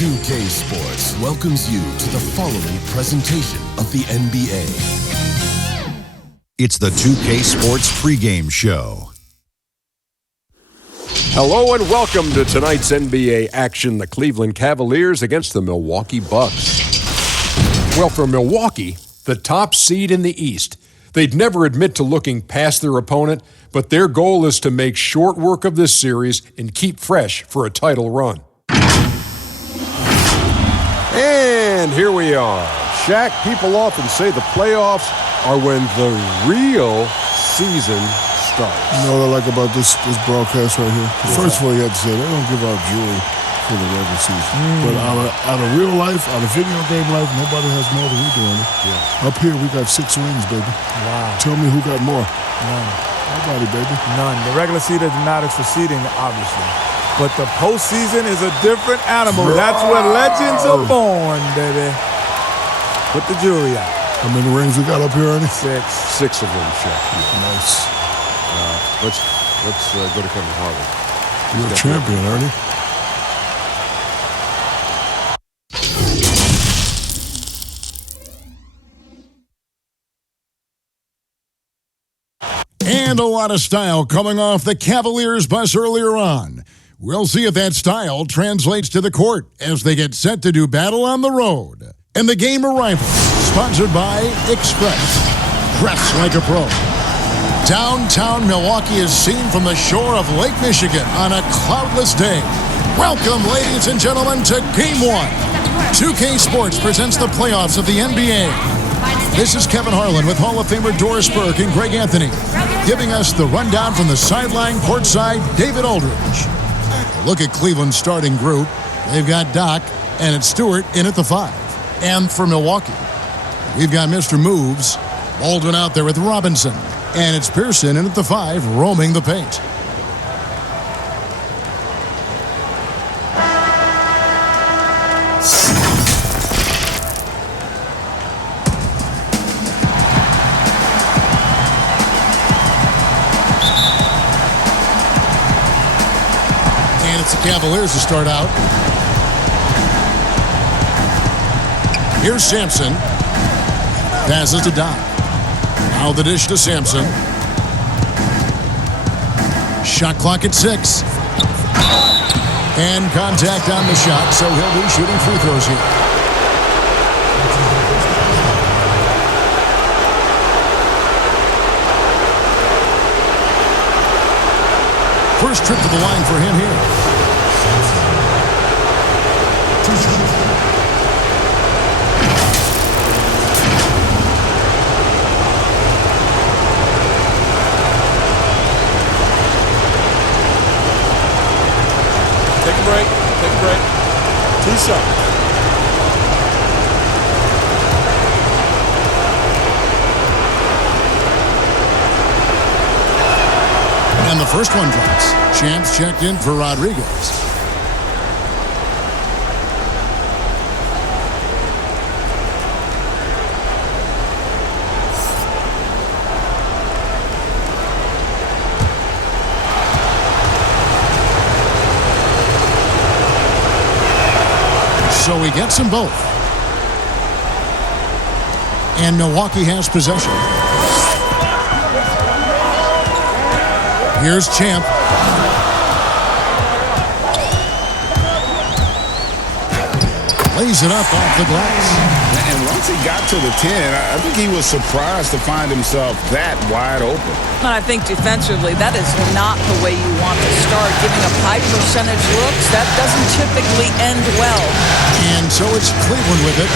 2K Sports welcomes you to the following presentation of the NBA. It's the 2K Sports pregame show. Hello and welcome to tonight's NBA action. The Cleveland Cavaliers against the Milwaukee Bucks. Well, for Milwaukee, the top seed in the East, they'd never admit to looking past their opponent, but their goal is to make short work of this series and keep fresh for a title run. And here we are. Shaq, people often say the playoffs are when the real season starts. You know what I like about this broadcast right here? First of all, you have to say, they don't give out jewelry for the regular season. But out of real life, out of video game life, nobody has more than we do on it. Yeah. Up here, we got 6 rings, baby. Wow. Tell me who got more. None. Nobody, baby. None. The regular season matters for seeding, obviously. But the postseason is a different animal. That's where legends are born, baby. Put the jury out. How many rings we got up here, Ernie? 6. 6 of them, Shaq. Nice. Let's go to Kevin Harlan. You're a champion, Ernie. And a lot of style coming off the Cavaliers bus earlier on. We'll see if that style translates to the court as they get set to do battle on the road. And the game arrival, sponsored by Express. Dress like a pro. Downtown Milwaukee is seen from the shore of Lake Michigan on a cloudless day. Welcome, ladies and gentlemen, to Game 1. 2K Sports presents the playoffs of the NBA. This is Kevin Harlan with Hall of Famer Doris Burke and Greg Anthony, giving us the rundown from the sideline courtside, David Aldridge. Look at Cleveland's starting group. They've got Doc and it's Stewart in at the 5. And for Milwaukee, we've got Mr. Moves, Baldwin out there with Robinson. And it's Pearson in at the 5, roaming the paint. Cavaliers to start out. Here's Sampson. Passes to Doc. Now the dish to Sampson. Shot clock at 6. And contact on the shot, so he'll be shooting free throws here. First trip to the line for him here. Take a break. 2 shots. And the first one drops. Champs checked in for Rodriguez. So he gets them both. And Milwaukee has possession. Here's Champ. Lays it up off the glass. And once he got to the 10, I think he was surprised to find himself that wide open. And I think defensively, that is not the way you want to start. Giving up high percentage looks, that doesn't typically end well. And so it's Cleveland with it,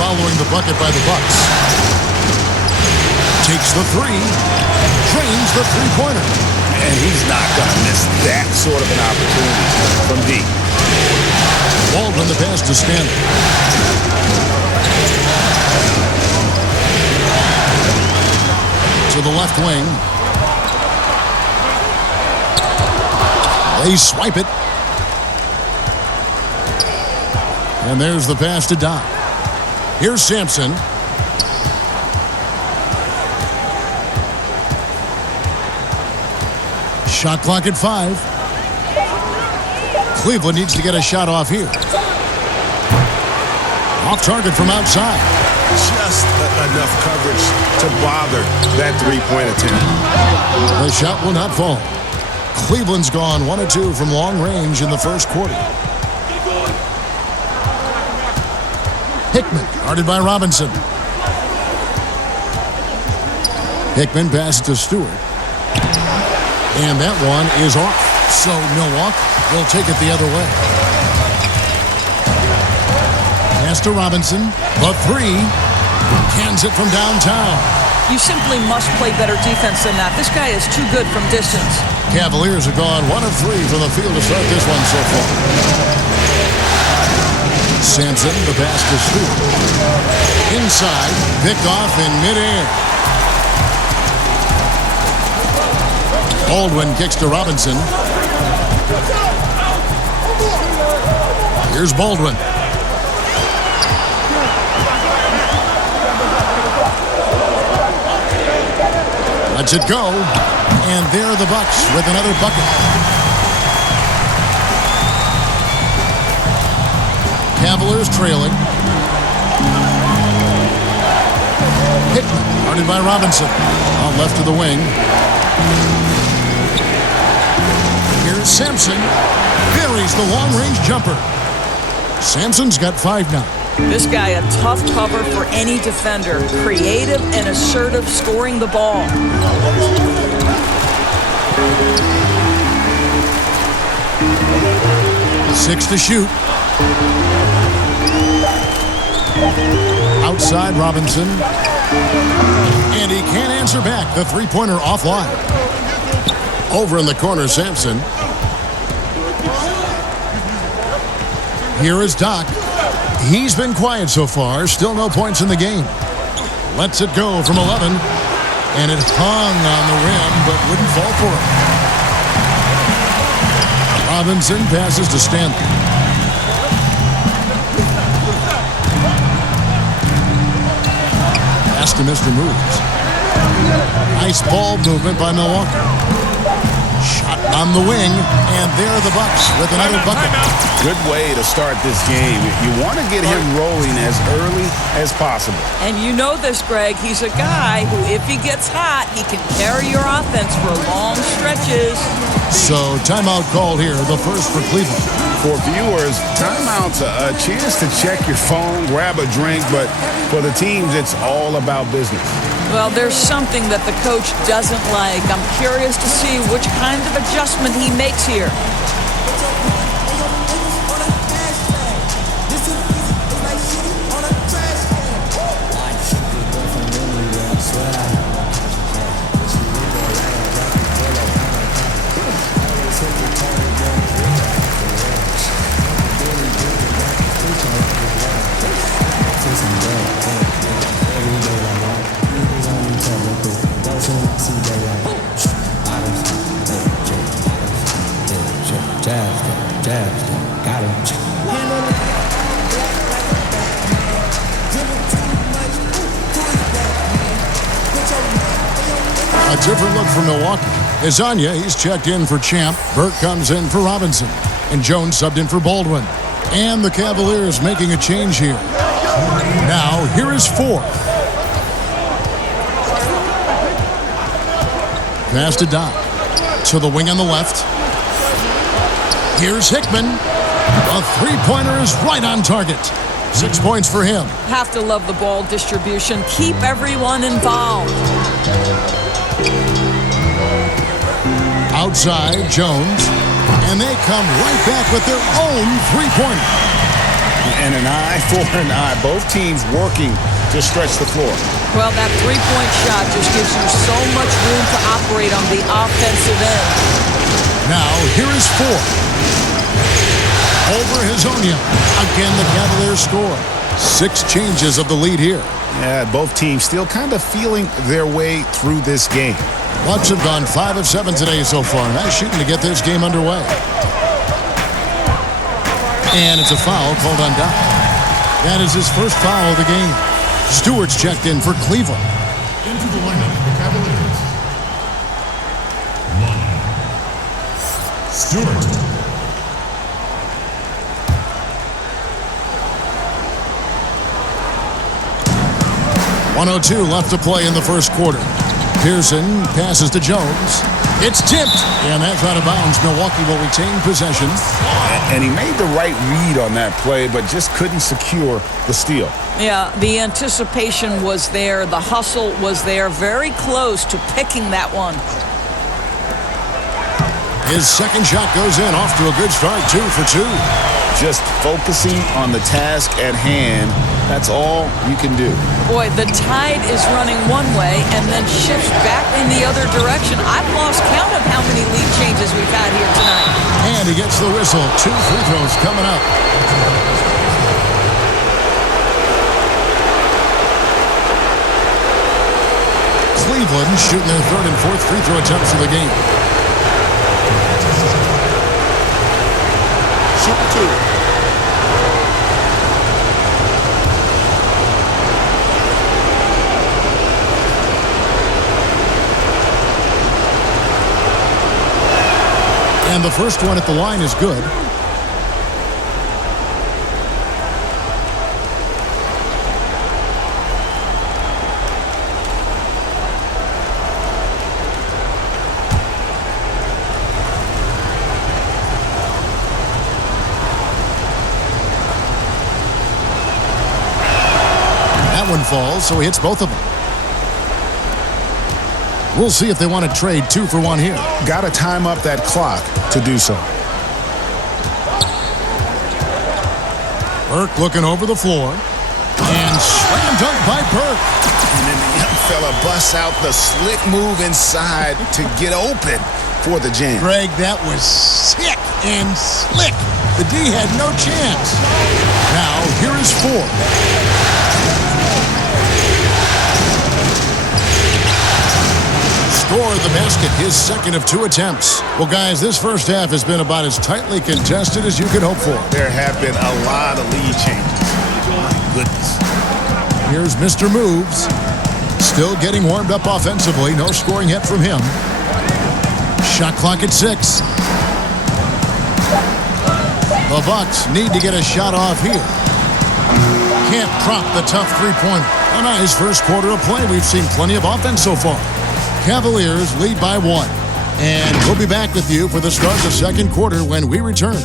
following the bucket by the Bucks. Takes the 3, drains the three-pointer. And he's not going to miss that sort of an opportunity from deep. Baldwin the pass to Stanley. To the left wing. They swipe it. And there's the pass to Doc. Here's Sampson. Shot clock at 5. Cleveland needs to get a shot off here. Off target from outside. Just enough coverage to bother that three-point attempt. The shot will not fall. Cleveland's gone 1 of 2 from long range in the first quarter. Hickman, guarded by Robinson. Hickman passes to Stewart. And that one is off. So Milwaukee will take it the other way. Pass to Robinson. The three. Cans it from downtown. You simply must play better defense than that. This guy is too good from distance. Cavaliers have gone 1 of 3 from the field to start this one so far. Sampson, the pass to Stewart. Inside, picked off in midair. Baldwin kicks to Robinson. Here's Baldwin. Lets it go. And there are the Bucks with another bucket. Cavaliers trailing. Hickman, guarded by Robinson. On left to the wing. Here's Sampson. Buries the long-range jumper. Sampson's got 5 now. This guy a tough cover for any defender. Creative and assertive scoring the ball. 6 to shoot. Outside Robinson. And he can't answer back. The three-pointer offline. Over in the corner, Sampson. Here is Doc. He's been quiet so far. Still no points in the game. Lets it go from 11. And it hung on the rim, but wouldn't fall for it. Robinson passes to Stanley. Pass to Mr. Moves. Nice ball movement by Milwaukee. Shot on the wing, and there are the Bucks with another bucket. Good way to start this game. You want to get him rolling as early as possible. And you know this, Greg. He's a guy who, if he gets hot, he can carry your offense for long stretches. So, timeout called here, the first for Cleveland. For viewers, timeout's a chance to check your phone, grab a drink, but for the teams, it's all about business. Well, there's something that the coach doesn't like. I'm curious to see which kind of adjustment he makes here. A different look for Milwaukee. Izania, he's checked in for Champ. Burke comes in for Robinson. And Jones subbed in for Baldwin. And the Cavaliers making a change here. Now, here is 4. Pass to Doc. To the wing on the left. Here's Hickman. A three-pointer is right on target. 6 points for him. Have to love the ball distribution. Keep everyone involved. Outside, Jones. And they come right back with their own three-pointer. And an eye for an eye. Both teams working to stretch the floor. Well, that three-point shot just gives you so much room to operate on the offensive end. Now, here is 4. Over Hazonia. Again, the Cavaliers score. 6 changes of the lead here. Yeah, both teams still kind of feeling their way through this game. Bucks have gone 5 of 7 today so far. Nice shooting to get this game underway. And it's a foul called on Doc. That is his first foul of the game. Stewart's checked in for Cleveland. Into the lineup for Cavaliers. 1. Stewart. 1:02 left to play in the first quarter. Pearson passes to Jones. It's tipped, and that's out of bounds. Milwaukee will retain possession. And he made the right read on that play, but just couldn't secure the steal. Yeah, the anticipation was there. The hustle was there. Very close to picking that one. His second shot goes in, off to a good start, 2 for 2. Just focusing on the task at hand, that's all you can do. Boy, the tide is running one way and then shifts back in the other direction. I've lost count of how many lead changes we've had here tonight. And he gets the whistle. 2 free throws coming up. Cleveland shooting their third and fourth free throw attempts of the game. Shooting 2. And the first one at the line is good. That one falls, so he hits both of them. We'll see if they want to trade 2 for 1 here. Got to time up that clock to do so. Burke looking over the floor. And slam dunk by Burke. And then the young fella busts out the slick move inside to get open for the jam. Greg, that was sick and slick. The D had no chance. Now, here is 4. Scored the basket, his second of 2 attempts. Well, guys, this first half has been about as tightly contested as you could hope for. There have been a lot of lead changes. My goodness. Here's Mr. Moves. Still getting warmed up offensively. No scoring yet from him. Shot clock at 6. The Bucks need to get a shot off here. Can't prop the tough three-pointer. A nice first quarter of play. We've seen plenty of offense so far. Cavaliers lead by 1. And we'll be back with you for the start of the second quarter when we return.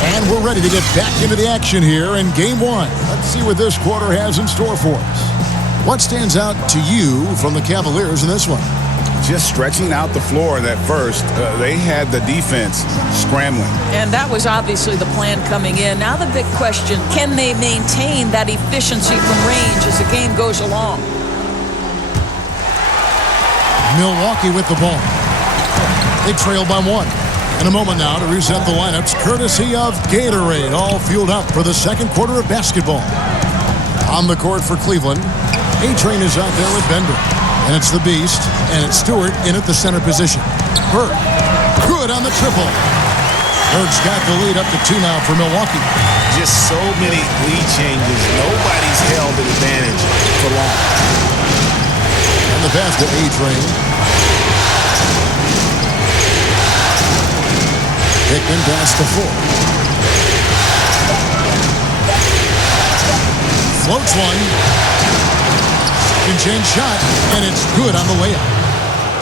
And we're ready to get back into the action here in Game 1. Let's see what this quarter has in store for us. What stands out to you from the Cavaliers in this one? Just stretching out the floor that first. They had the defense scrambling. And that was obviously the plan coming in. Now the big question, can they maintain that efficiency from range as the game goes along? Milwaukee with the ball. They trail by 1. In a moment now to reset the lineups, courtesy of Gatorade, all fueled up for the second quarter of basketball. On the court for Cleveland, A-Train is out there with Bender. And it's the Beast, and it's Stewart in at the center position. Burke, good on the triple. Burke's got the lead up to 2 now for Milwaukee. Just so many lead changes. Nobody's held an advantage for long. And the pass to A-Train. Hickman pass to 4. Floats one. Second change shot, and it's good on the way up.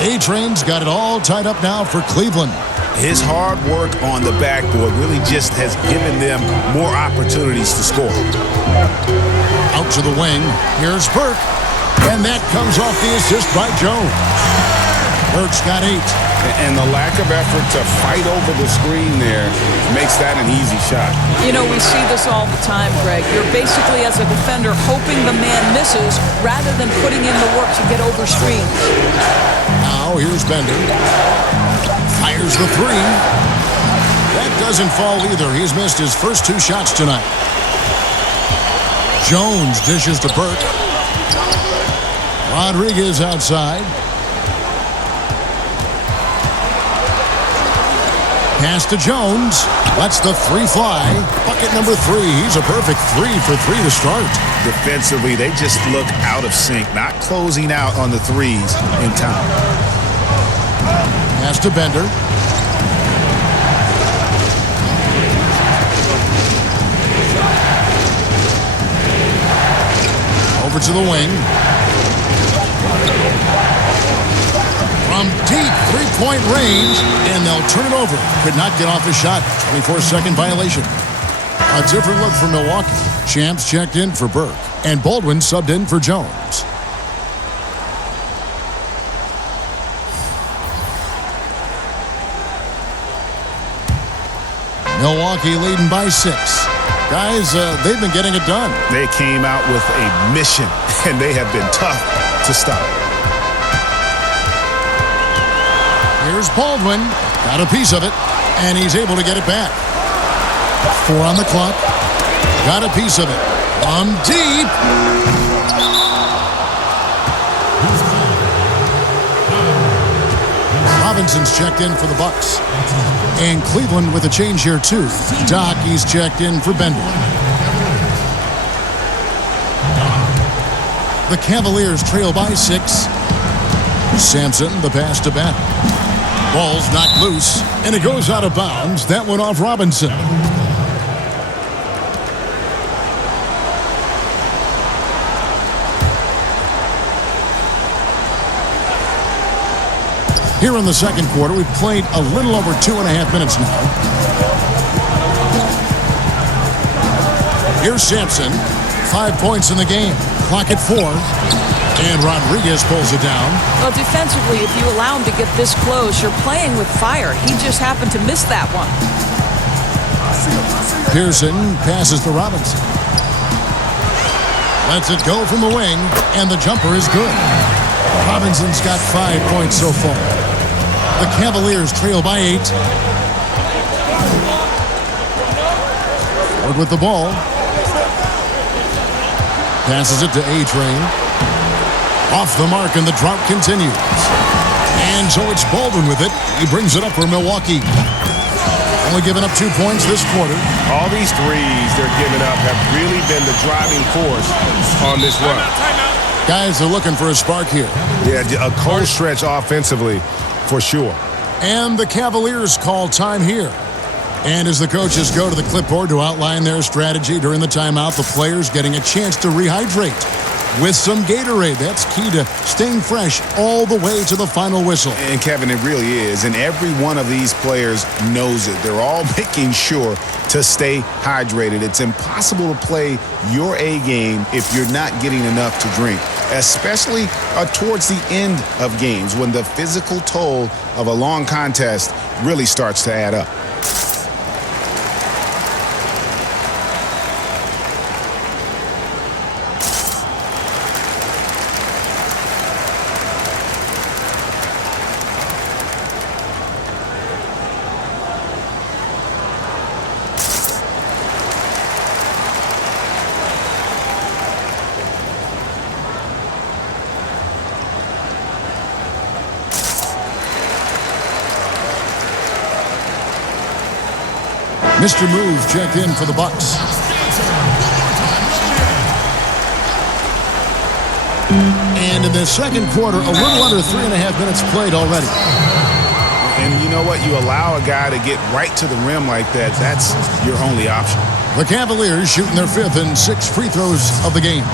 A-Train's got it all tied up now for Cleveland. His hard work on the backboard really just has given them more opportunities to score. Out to the wing. Here's Burke. And that comes off the assist by Jones. Burke's got 8. And the lack of effort to fight over the screen there makes that an easy shot. You know, we see this all the time, Greg. You're basically, as a defender, hoping the man misses rather than putting in the work to get over screens. Now here's Bender. Fires the 3. That doesn't fall either. He's missed his first 2 shots tonight. Jones dishes to Burke. Rodriguez outside. Pass to Jones. Lets the three fly. Bucket number 3. He's a perfect 3 for 3 to start. Defensively, they just look out of sync, not closing out on the threes in time. Pass to Bender. Over to the wing. From deep three-point range, and they'll turn it over. Could not get off the shot. 24-second violation. A different look for Milwaukee. Champs checked in for Burke, and Baldwin subbed in for Jones. Milwaukee leading by 6. Guys, they've been getting it done. They came out with a mission, and they have been tough to stop. Here's Baldwin. Got a piece of it, and he's able to get it back. 4 on the clock. Got a piece of it. From deep. Robinson's checked in for the Bucks. And Cleveland with a change here, too. Doc, he's checked in for Bender. The Cavaliers trail by 6. Sampson, the pass to Bat. Ball's knocked loose, and it goes out of bounds. That one off Robinson. Here in the second quarter, we've played a little over 2.5 minutes now. Here's Sampson. 5 points in the game. Clock at 4. And Rodriguez pulls it down. Well, defensively, if you allow him to get this close, you're playing with fire. He just happened to miss that one. Pearson passes to Robinson. Lets it go from the wing, and the jumper is good. Robinson's got 5 points so far. The Cavaliers trail by 8. Ford with the ball. Passes it to A-Train. Off the mark, and the drought continues. And so it's Baldwin with it. He brings it up for Milwaukee. Only giving up 2 points this quarter. All these threes they're giving up have really been the driving force on this run. Guys are looking for a spark here. Yeah, a cold stretch offensively for sure. And the Cavaliers call time here. And as the coaches go to the clipboard to outline their strategy during the timeout, the players getting a chance to rehydrate with some Gatorade. That's key to staying fresh all the way to the final whistle. And Kevin, it really is. And every one of these players knows it. They're all making sure to stay hydrated. It's impossible to play your A game if you're not getting enough to drink, especially towards the end of games when the physical toll of a long contest really starts to add up. Mr. Move checked in for the Bucks. And in the second quarter, a little under 3.5 minutes played already. And you know what? You allow a guy to get right to the rim like that, that's your only option. The Cavaliers shooting their 5th and 6th free throws of the game.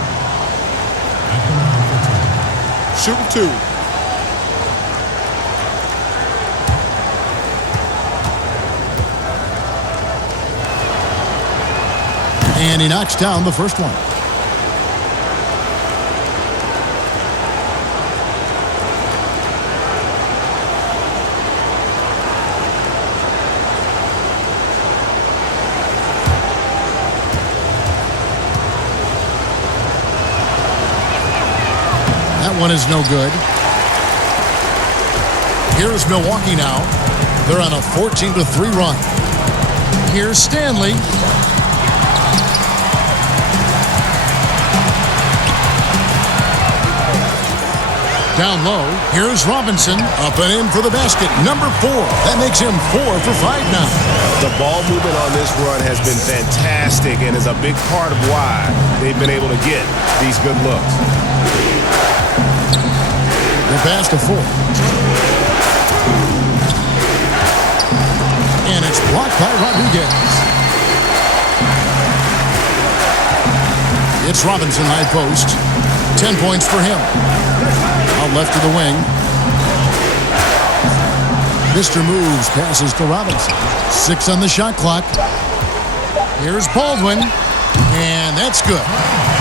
Shooting 2. And he knocks down the first one. That one is no good. Here's Milwaukee now. They're on a 14-3 run. Here's Stanley. down low. Here's Robinson. Up and in for the basket. Number 4. That makes him 4 for 5 now. The ball movement on this run has been fantastic and is a big part of why they've been able to get these good looks. The pass to 4. And it's blocked by Rodriguez. It's Robinson, high post. 10 points for him. Out left to the wing. Mr. Moves passes to Robinson. 6 on the shot clock. Here's Baldwin. And that's good.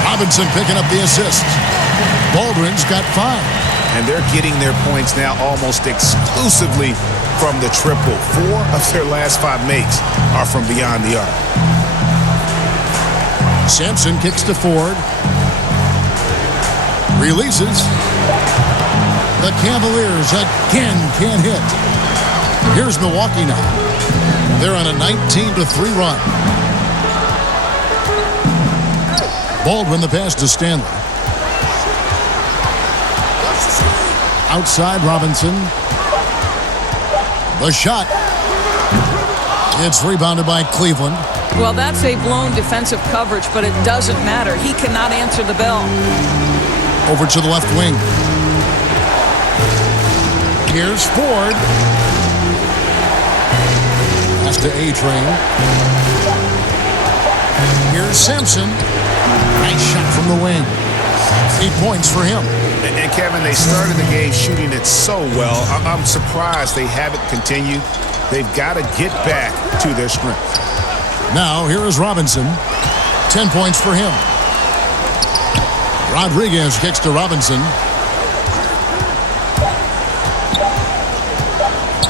Robinson picking up the assist. Baldwin's got 5. And they're getting their points now almost exclusively from the triple. 4 of their last 5 makes are from beyond the arc. Sampson kicks to Ford. Releases. The Cavaliers again can't hit. Here's Milwaukee now. They're on a 19-3 run. Baldwin the pass to Stanley. Outside Robinson. The shot. It's rebounded by Cleveland. Well, that's a blown defensive coverage, but it doesn't matter. He cannot answer the bell. Over to the left wing. Here's Ford. Pass to A-Train. Here's Sampson. Nice shot from the wing. 8 points for him. And Kevin, they started the game shooting it so well. I'm surprised they haven't continued. They've got to get back to their strength. Now, here is Robinson. 10 points for him. Rodriguez kicks to Robinson.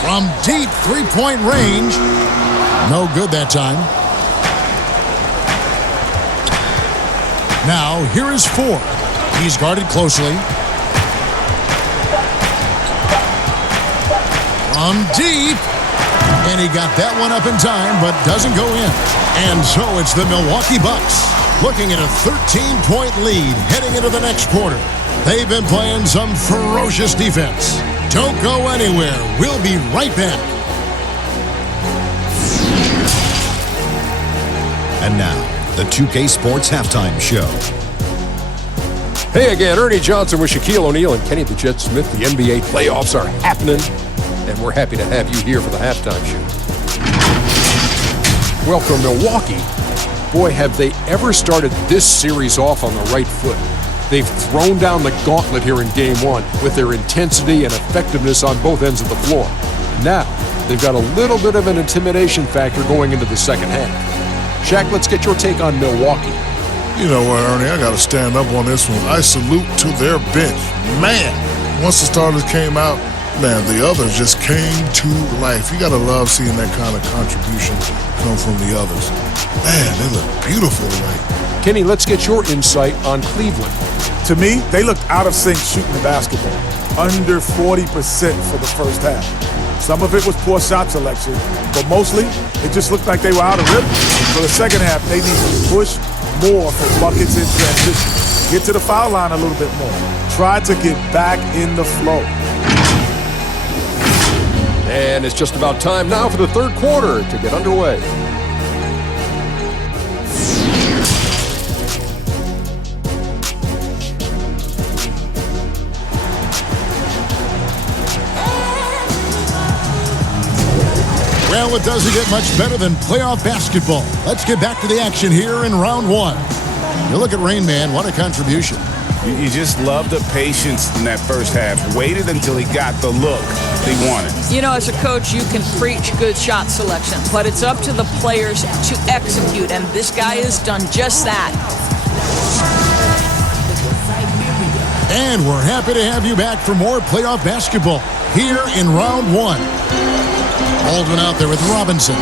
From deep three-point range. No good that time. Now, here is Ford. He's guarded closely. From deep. And he got that one up in time, but doesn't go in. And so it's the Milwaukee Bucks looking at a 13-point lead heading into the next quarter. They've been playing some ferocious defense. Don't go anywhere. We'll be right back. And now, the 2K Sports Halftime Show. Hey again, Ernie Johnson with Shaquille O'Neal and Kenny the Jet Smith. The NBA playoffs are happening, and we're happy to have you here for the halftime show. Well, for Milwaukee, boy, have they ever started this series off on the right foot. They've thrown down the gauntlet here in Game 1 with their intensity and effectiveness on both ends of the floor. Now, they've got a little bit of an intimidation factor going into the second half. Shaq, let's get your take on Milwaukee. You know what, Ernie? I got to stand up on this one. I salute to their bench. Man, once the starters came out, man, the others just came to life. You got to love seeing that kind of contribution come from the others. Man, they look beautiful tonight. Kenny, let's get your insight on Cleveland. To me, they looked out of sync shooting the basketball. Under 40% for the first half. Some of it was poor shot selection, but mostly it just looked like they were out of rhythm. For the second half, they need to push more for buckets in transition. Get to the foul line a little bit more. Try to get back in the flow. And it's just about time now for the third quarter to get underway. Well, it doesn't get much better than playoff basketball. Let's get back to the action here in round 1. You look at Rain Man, what a contribution. You just love the patience in that first half. Waited until he got the look he wanted. You know, as a coach, you can preach good shot selection, but it's up to the players to execute, and this guy has done just that. And we're happy to have you back for more playoff basketball here in round 1. Baldwin out there with Robinson.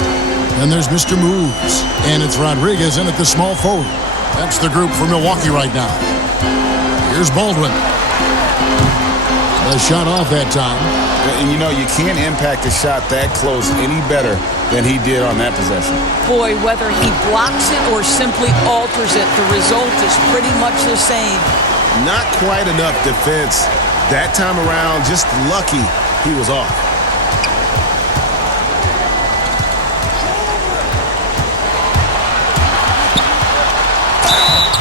Then there's Mr. Moves. And it's Rodriguez in at the small forward. That's the group for Milwaukee right now. Here's Baldwin. The shot off that time. And you know, you can't impact a shot that close any better than he did on that possession. Boy, whether he blocks it or simply alters it, the result is pretty much the same. Not quite enough defense That time around, just lucky he was off.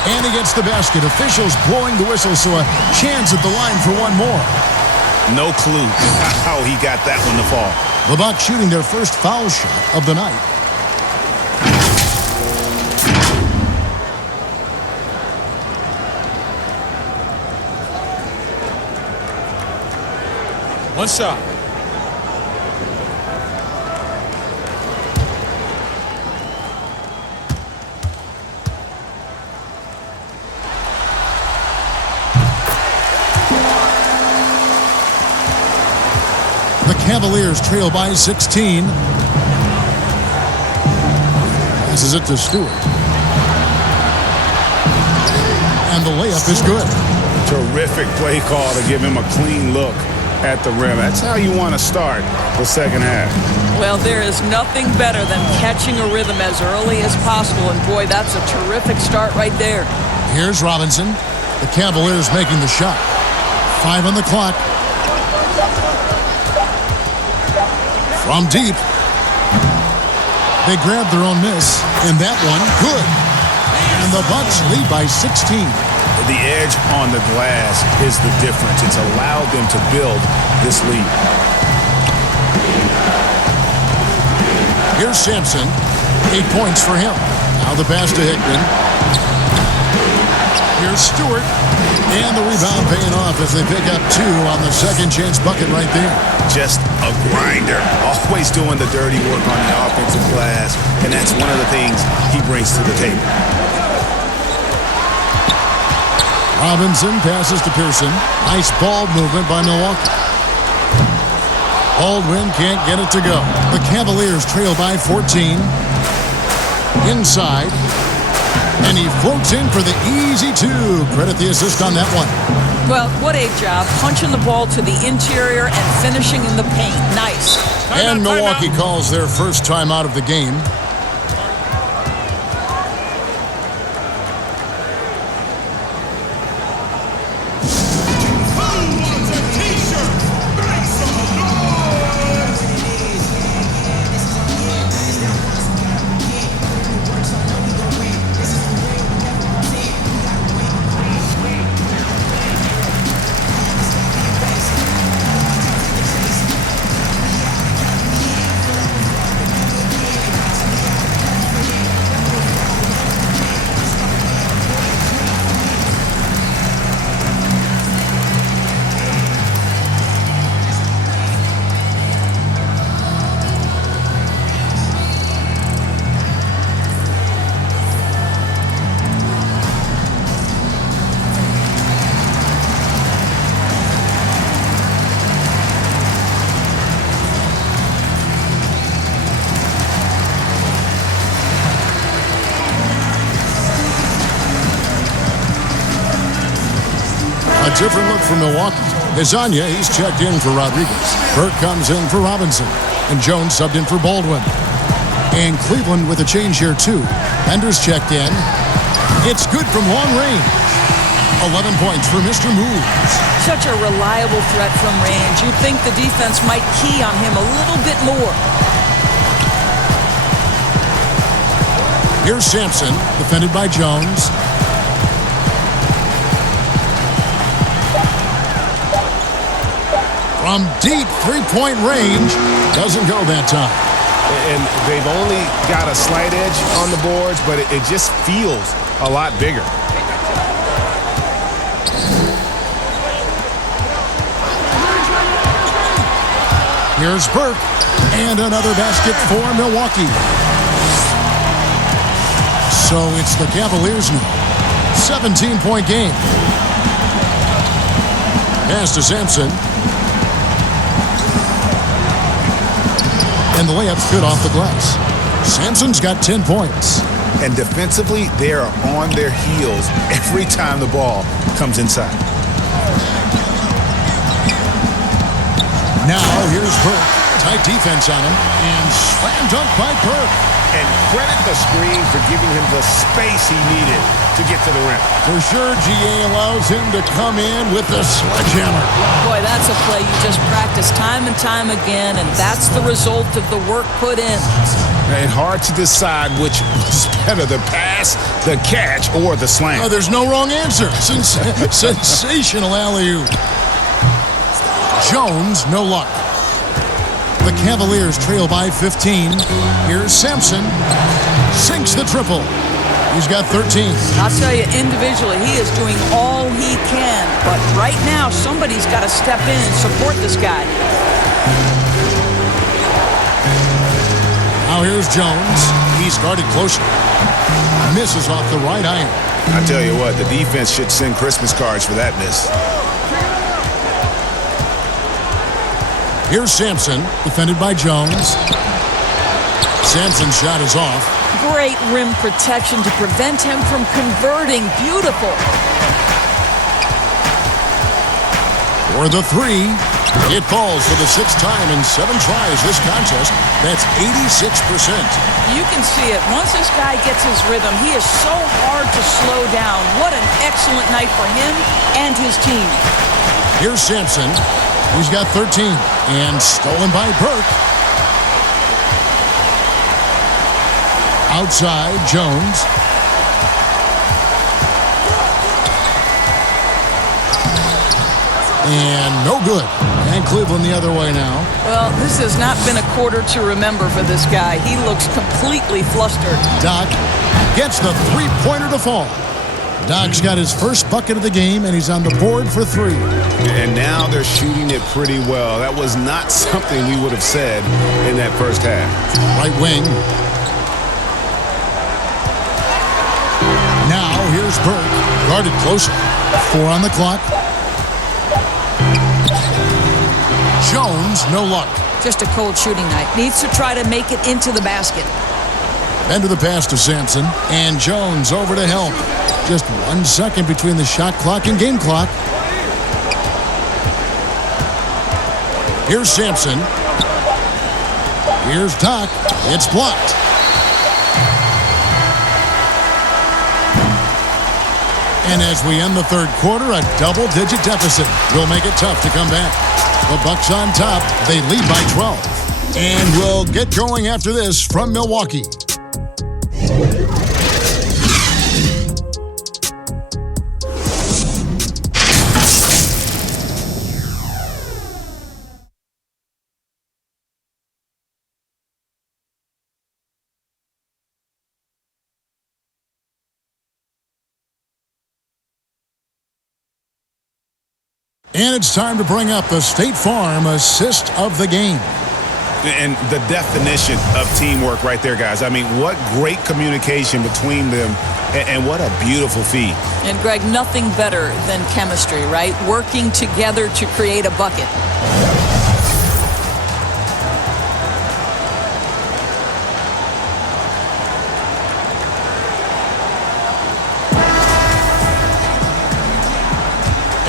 And he gets the basket. Officials blowing the whistle, so a chance at the line for one more. No clue how he got that one to fall. The Bucks shooting their first foul shot of the night. One shot. The Cavaliers trail by 16. Passes it to Stewart. And the layup is good. Terrific play call to give him a clean look at the rim. That's how you want to start the second half. Well, there is nothing better than catching a rhythm as early as possible, and boy, that's a terrific start right there. Here's Robinson. The Cavaliers making the shot. 5 on the clock. From deep. They grab their own miss, and that one good. And the Bucks lead by 16. The edge on the glass is the difference. It's allowed them to build this lead. Here's Sampson. 8 points for him. Now the pass to Hickman. Here's Stewart. And the rebound paying off as they pick up 2 on the second chance bucket right there. Just a grinder. Always doing the dirty work on the offensive glass. And that's one of the things he brings to the table. Robinson passes to Pearson. Nice ball movement by Milwaukee. Baldwin can't get it to go. The Cavaliers trail by 14. Inside. And he floats in for the easy 2. Credit the assist on that one. Well, what a job. Punching the ball to the interior and finishing in the paint. Nice. And Milwaukee calls their first time out of the game. A different look for Milwaukee. Hezonja, he's checked in for Rodriguez. Burke comes in for Robinson. And Jones subbed in for Baldwin. And Cleveland with a change here, too. Bender's checked in. It's good from long range. 11 points for Mr. Moves. Such a reliable threat from range. You'd think the defense might key on him a little bit more. Here's Sampson, defended by Jones. From deep three-point range, doesn't go that time. And they've only got a slight edge on the boards, but it just feels a lot bigger. Here's Burke, and another basket for Milwaukee. So it's the Cavaliers now. 17-point game. Pass to Sampson. And the layup's good off the glass. Sampson's got 10 points. And defensively, they are on their heels every time the ball comes inside. Now here's Burke. Tight defense on him. And slam dunk by Burke. And credit the screen for giving him the space he needed to get to the rim. For sure, GA allows him to come in with the sledgehammer. Boy, that's a play you just practice time and time again, and that's the result of the work put in. And hard to decide which was better, the pass, the catch, or the slam. Oh, there's no wrong answer. Sensational alley-oop. Jones, no luck. The Cavaliers trail by 15. Here's Sampson. Sinks the triple. He's got 13. I'll tell you, individually, he is doing all he can. But right now, somebody's got to step in and support this guy. Now here's Jones. He's guarded closely. Misses off the right iron. I tell you what, the defense should send Christmas cards for that miss. Here's Sampson, defended by Jones. Sampson's shot is off. Great rim protection to prevent him from converting. Beautiful. For the three. It falls for the 6th time in 7 tries this contest. That's 86%. You can see it. Once this guy gets his rhythm, he is so hard to slow down. What an excellent night for him and his team. Here's Sampson. He's got 13. And stolen by Burke. Outside, Jones. And no good. And Cleveland the other way now. Well, this has not been a quarter to remember for this guy. He looks completely flustered. Doc gets the three-pointer to fall. Doc's got his first bucket of the game, and he's on the board for 3. And now they're shooting it pretty well. That was not something we would have said in that first half. Right wing. Now here's Burke. Guarded closer. 4 on the clock. Jones, no luck. Just a cold shooting night. Needs to try to make it into the basket. Into the pass to Sampson. And Jones over to help. Just 1 second between the shot clock and game clock. Here's Sampson. Here's Doc. It's blocked. And as we end the third quarter, a double-digit deficit will make it tough to come back. The Bucks on top. They lead by 12. And we'll get going after this from Milwaukee. And it's time to bring up the State Farm assist of the game. And the definition of teamwork right there, guys. I mean, what great communication between them, and what a beautiful feed. And, Greg, nothing better than chemistry, right? Working together to create a bucket.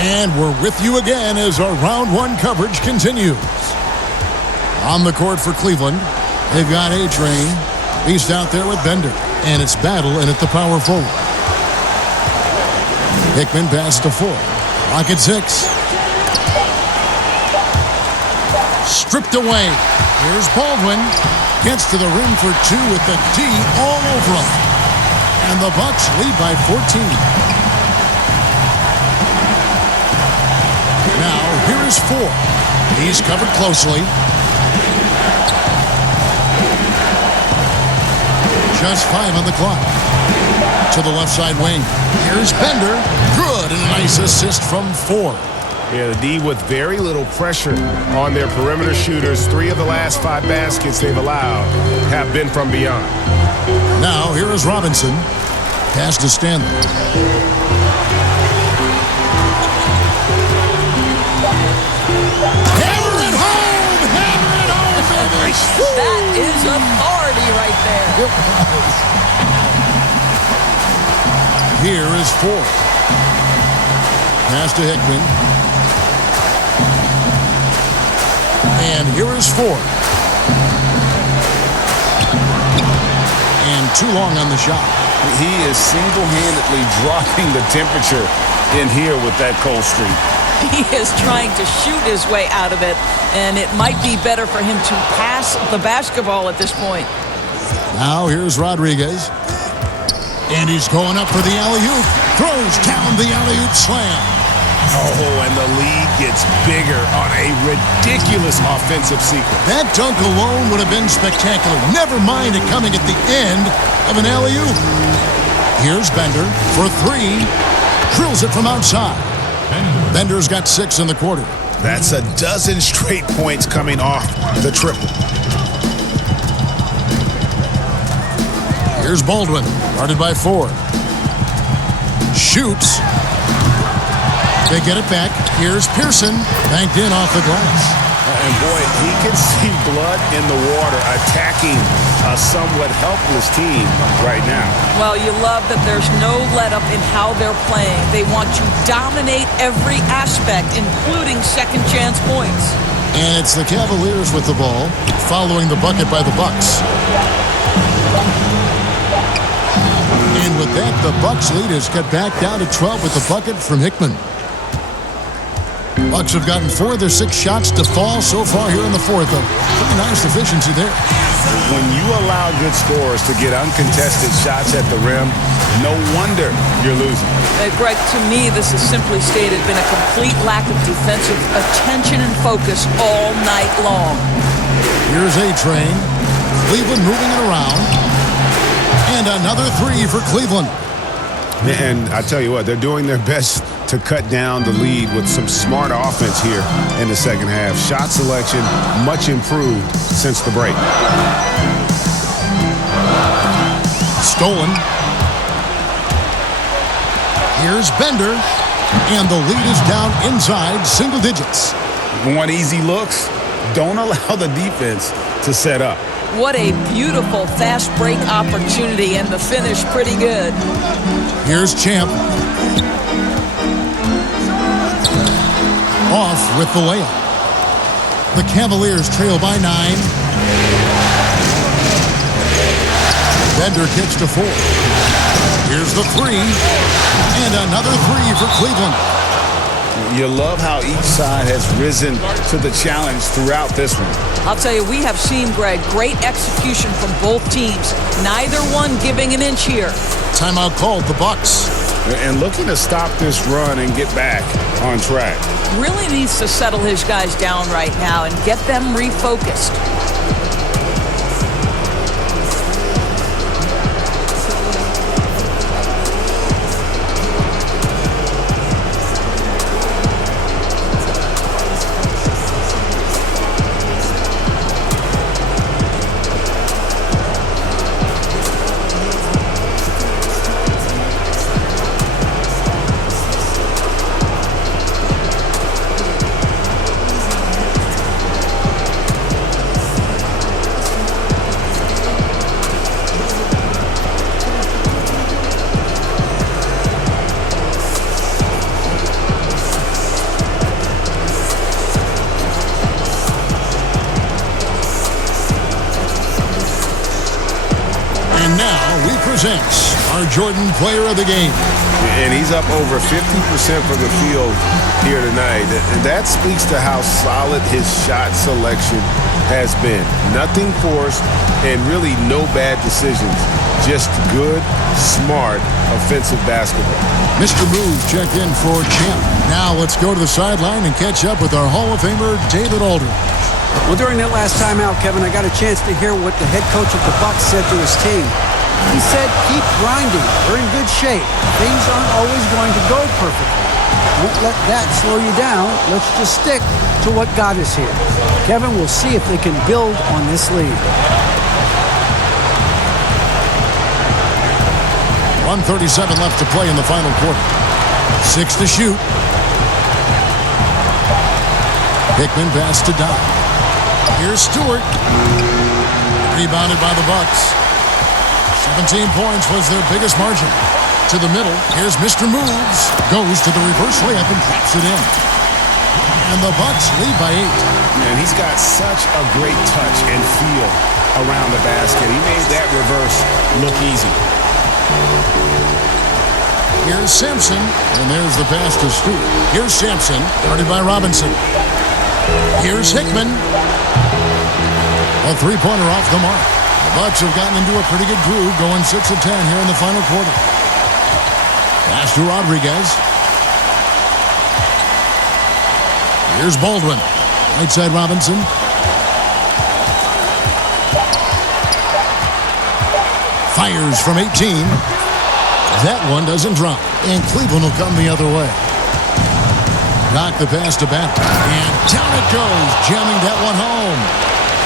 And we're with you again as our round 1 coverage continues. On the court for Cleveland, they've got A-Train. Beast out there with Bender. And it's Battle in at the power forward. Hickman passes to 4. Rocket 6. Stripped away. Here's Baldwin. Gets to the rim for 2 with the D all over him. And the Bucks lead by 14. Now, here is 4. He's covered closely. Just 5 on the clock. To the left side wing. Here's Bender. Good, and a nice assist from 4. Yeah, the D with very little pressure on their perimeter shooters. 3 of the last 5 baskets they've allowed have been from beyond. Now, here is Robinson. Pass to Stanley. That is authority right there. Here is 4. Pass to Hickman. And here is Ford. And too long on the shot. He is single-handedly dropping the temperature in here with that cold streak. He is trying to shoot his way out of it, and it might be better for him to pass the basketball at this point. Now here's Rodriguez. And he's going up for the alley-oop. Throws down the alley-oop slam. Oh, and the lead gets bigger on a ridiculous offensive sequence. That dunk alone would have been spectacular. Never mind it coming at the end of an alley-oop. Here's Bender for three. Drills it from outside. Bender's got 6 in the quarter. That's a dozen straight points coming off the triple. Here's Baldwin, guarded by Ford. Shoots. They get it back. Here's Pearson, banked in off the glass. And boy, he can see blood in the water attacking a somewhat helpless team right now. Well, you love that there's no let-up in how they're playing. They want to dominate every aspect, including second-chance points. And it's the Cavaliers with the ball, following the bucket by the Bucks. And with that, the Bucks lead is cut back down to 12 with the bucket from Hickman. Bucks have gotten 4 of their 6 shots to fall so far here in the fourth. A pretty nice efficiency there. When you allow good scorers to get uncontested shots at the rim, no wonder you're losing. Greg, to me, this is simply stated been a complete lack of defensive attention and focus all night long. Here's A-Train. Cleveland moving it around. And another 3 for Cleveland. And I tell you what, they're doing their best to cut down the lead with some smart offense here in the second half. Shot selection much improved since the break. Stolen. Here's Bender. And the lead is down inside single digits. Want easy looks? Don't allow the defense to set up. What a beautiful fast break opportunity, and the finish pretty good. Here's Champ. Off with the layup. The Cavaliers trail by 9. Bender kicks to 4. Here's the 3. And another 3 for Cleveland. You love how each side has risen to the challenge throughout this one. I'll tell you, we have seen, Greg, great execution from both teams. Neither one giving an inch here. Timeout called, the Bucks. And looking to stop this run and get back on track. Really needs to settle his guys down right now and get them refocused. Presents our Jordan Player of the Game. And he's up over 50% from the field here tonight. And that speaks to how solid his shot selection has been. Nothing forced and really no bad decisions. Just good, smart, offensive basketball. Mr. Moves checked in for Champ. Now let's go to the sideline and catch up with our Hall of Famer, David Aldridge. Well, during that last timeout, Kevin, I got a chance to hear what the head coach of the Bucks said to his team. He said, keep grinding. We're in good shape. Things aren't always going to go perfectly. Don't let that slow you down. Let's just stick to what got us here. Kevin, we'll see if they can build on this lead. 1:37 left to play in the final quarter. 6 to shoot. Hickman pass to Dodd. Here's Stewart. Rebounded by the Bucks. 17 points was their biggest margin. To the middle, here's Mr. Moves. Goes to the reverse layup and drops it in. And the Bucks lead by 8. Man, he's got such a great touch and feel around the basket. He made that reverse look easy. Here's Simpson, and there's the pass to Stewart. Here's Simpson, guarded by Robinson. Here's Hickman. A three-pointer off the mark. The Bucks have gotten into a pretty good groove, going 6 of 10 here in the final quarter. Pass to Rodriguez. Here's Baldwin. Right side Robinson. Fires from 18. That one doesn't drop. And Cleveland will come the other way. Knock the pass to Battle. And down it goes, jamming that one home.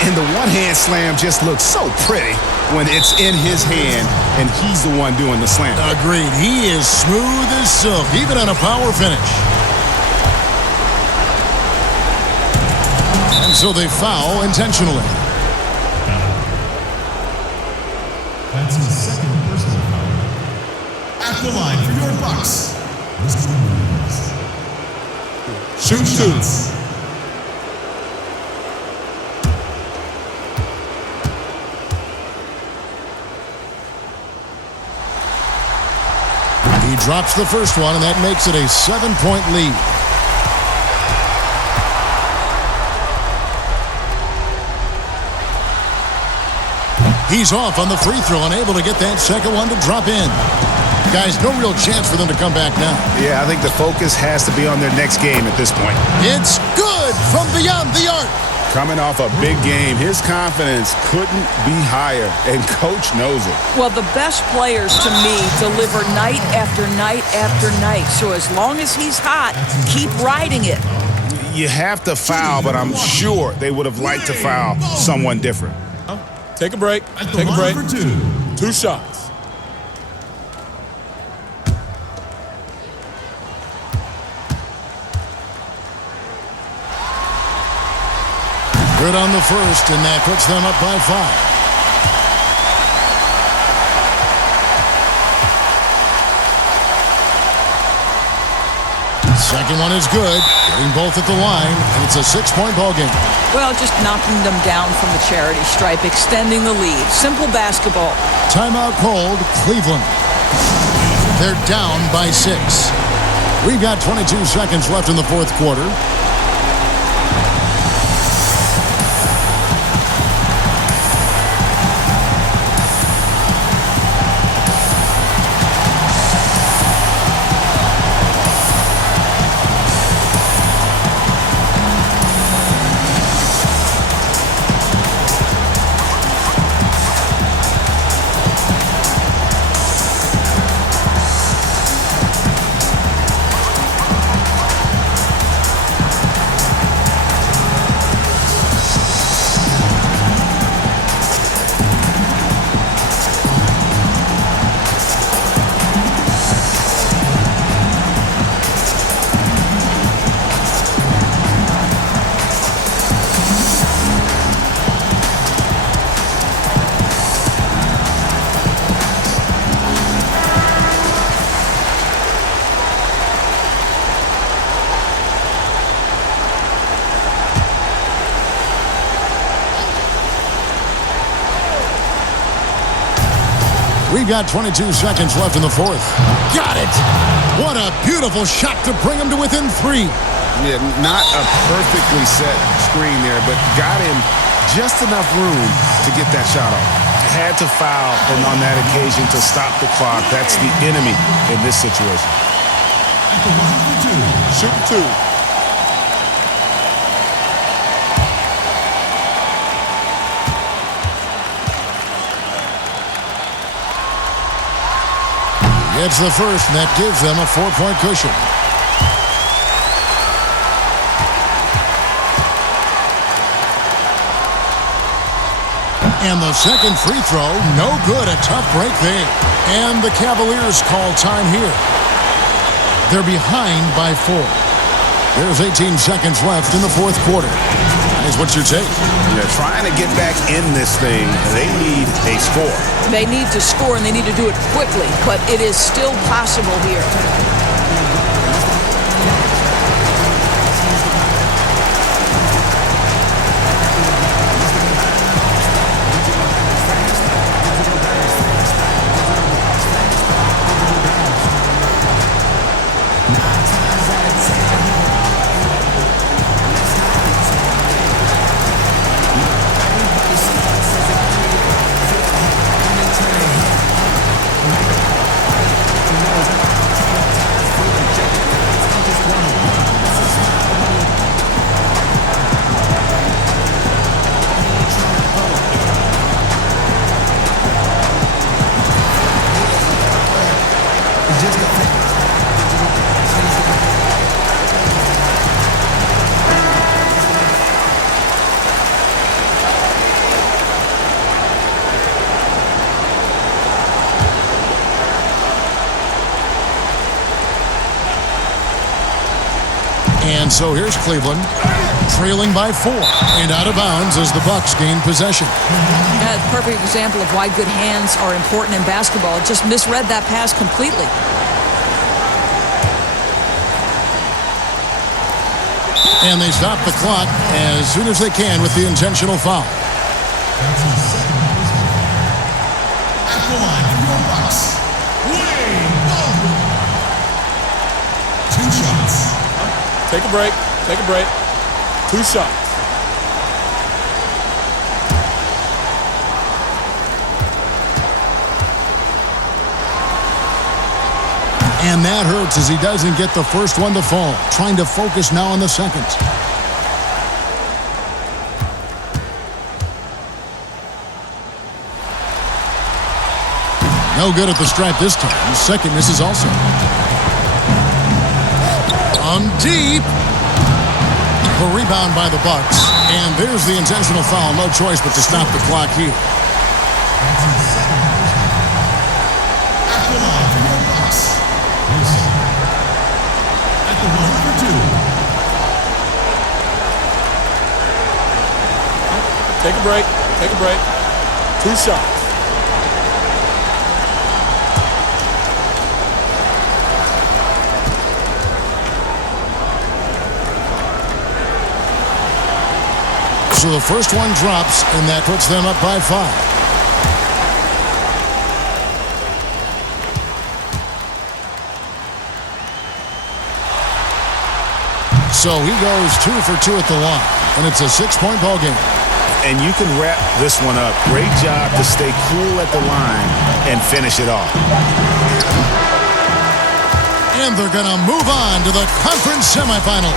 And the one-hand slam just looks so pretty when it's in his hand and he's the one doing the slam. Agreed. He is smooth as silk, even on a power finish. And so they foul intentionally. That's his second personal foul. At the line for your Bucks, Mr. Williams. Shoot shots. He drops the first one, and that makes it a 7-point lead. He's off on the free throw, unable to get that second one to drop in. Guys, no real chance for them to come back now. Yeah, I think the focus has to be on their next game at this point. It's good from beyond the arc. Coming off a big game, his confidence couldn't be higher, and Coach knows it. Well, the best players, to me, deliver night after night after night. So as long as he's hot, keep riding it. You have to foul, but I'm sure they would have liked to foul someone different. Take a break. Take a break. 2 shots. Good on the first, and that puts them up by 5. Second one is good. Getting both at the line, and it's a 6-point ball game. Well, just knocking them down from the charity stripe, extending the lead. Simple basketball. Timeout called, Cleveland. They're down by 6. We've got 22 seconds left in the fourth quarter. We've got 22 seconds left in the fourth. Got it! What a beautiful shot to bring him to within 3. Yeah, not a perfectly set screen there, but got him just enough room to get that shot off. Had to foul on that occasion to stop the clock. That's the enemy in this situation. Shoot 2. Gets the first, and that gives them a 4-point cushion. And the second free throw, no good. A tough break there. And the Cavaliers call time here. They're behind by 4. There's 18 seconds left in the fourth quarter. Guys, what's your take? They're trying to get back in this thing. They need a score. They need to score, and they need to do it quickly, but it is still possible here. so here's Cleveland, trailing by 4, and out of bounds as the Bucks gain possession. Yeah, a perfect example of why good hands are important in basketball. Just misread that pass completely. And they stop the clock as soon as they can with the intentional foul. That's his second personal foul. At the line for your Bucks, Wayne Baldwin. 2 shots. Take a break. Take a break. 2 shots. And that hurts as he doesn't get the first one to fall. Trying to focus now on the second. No good at the stripe this time. The second misses also. From deep. The rebound by the Bucks. And there's the intentional foul. No choice but to stop the clock here. That's his second personal foul. At the line for your Bucks, Wilson. At the line for 2. Take a break. Take a break. 2 shots. So the first one drops, and that puts them up by 5. So he goes 2 for 2 at the line, and it's a 6-point ball game. And you can wrap this one up. Great job to stay cool at the line and finish it off. And they're going to move on to the conference semifinals.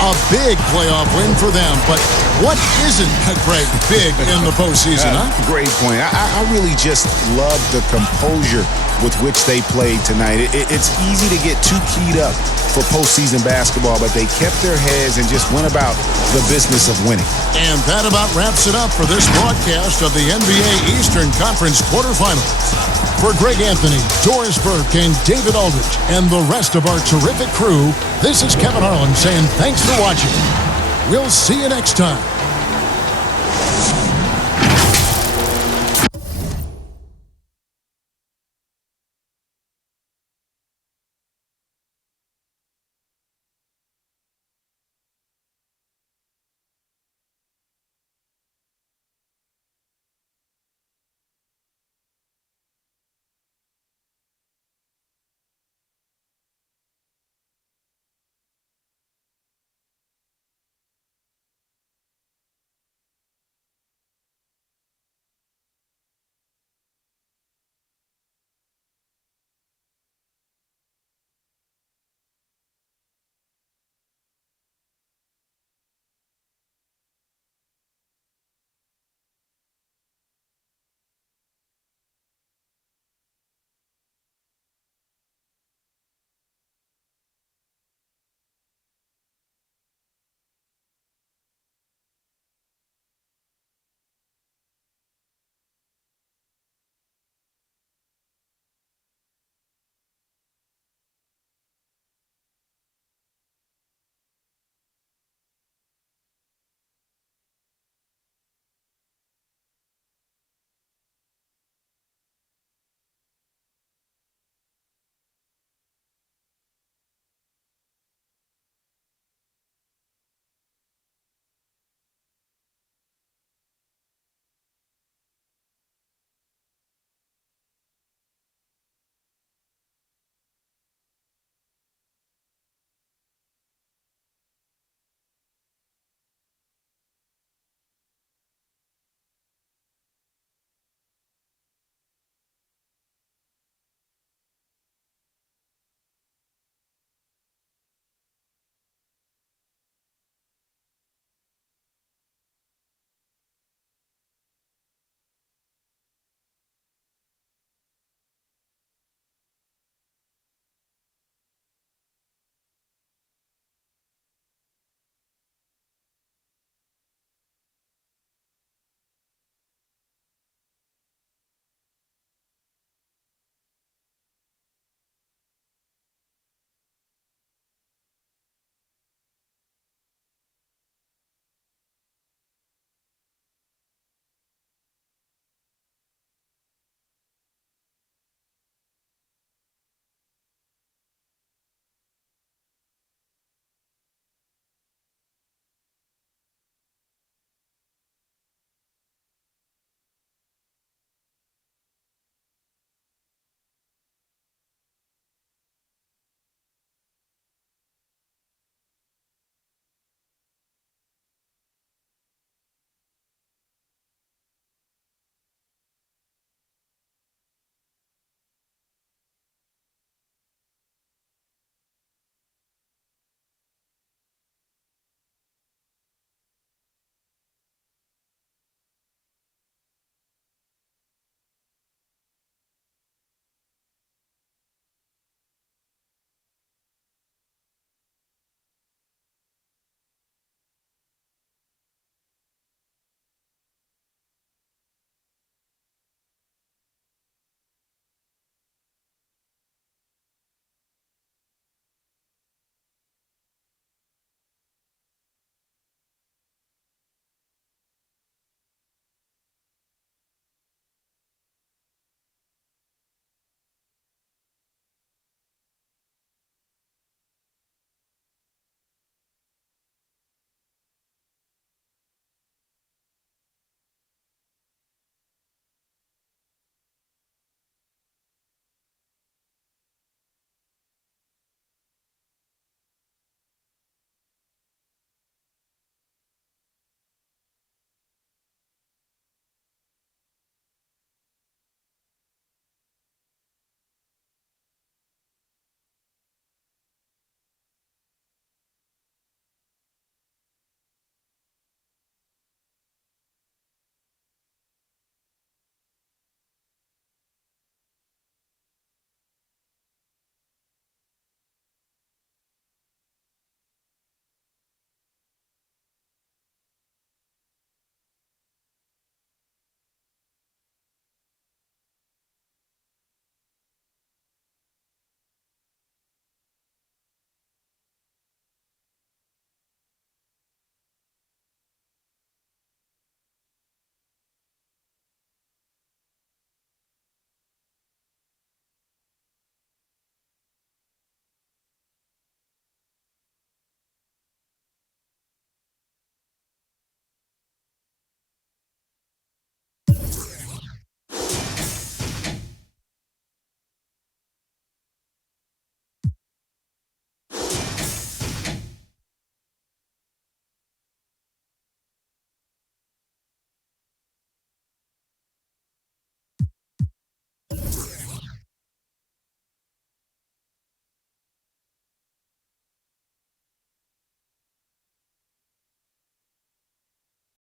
A big playoff win for them, but what isn't, Craig, big in the postseason, huh? Great point. I really just love the composure with which they played tonight. It's easy to get too keyed up for postseason basketball, but they kept their heads and just went about the business of winning. And that about wraps it up for this broadcast of the NBA Eastern Conference quarterfinals. For Greg Anthony, Doris Burke, and David Aldridge, and the rest of our terrific crew, this is Kevin Harlan saying thanks for watching. We'll see you next time.